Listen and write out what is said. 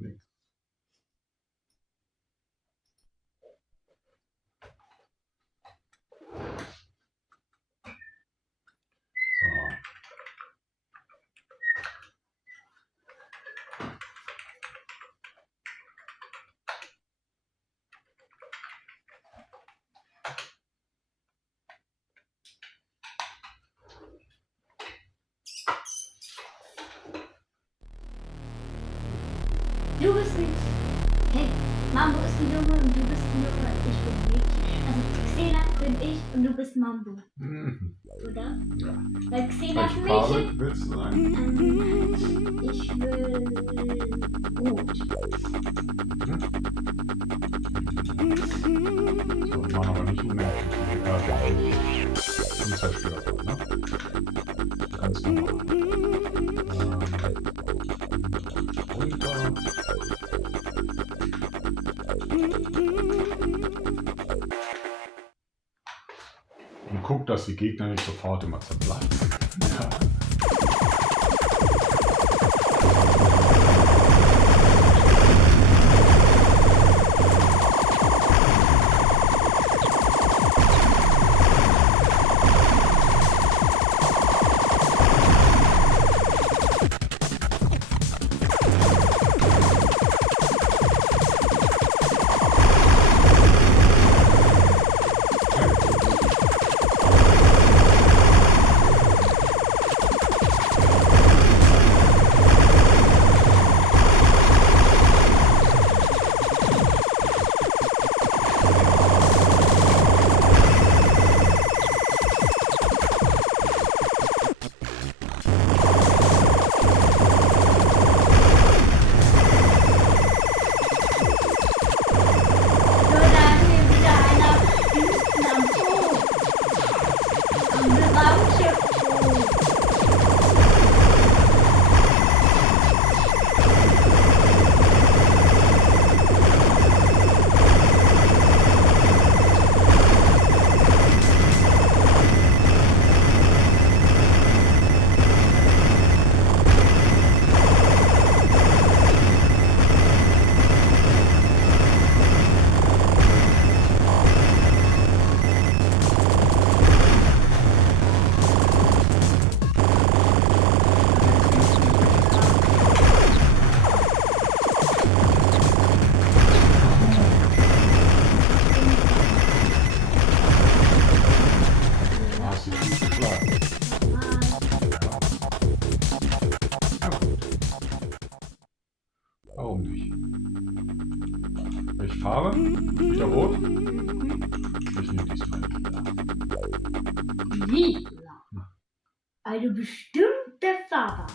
Nix. So. Du bist nicht. Hey, Mambo ist ein Junge und du bist ein Junge und ich bin ein Mädchen. Also Xena bin ich und du bist Mambo. Mhm. Oder? Ja. Weil Xena ist Welche ein Farbe Mädchen. willst du sein? Ich will rot. So, wir machen aber nicht unendlich. Egal, unzerstörbar, ne? Ganz normal. Runter. Und guck, dass die Gegner nicht sofort immer zerplatzen. Ja. Warum nicht? Welche Farbe? Wieder rot? Ich nehme diesmal lila. Lila. Eine bestimmte Farbe.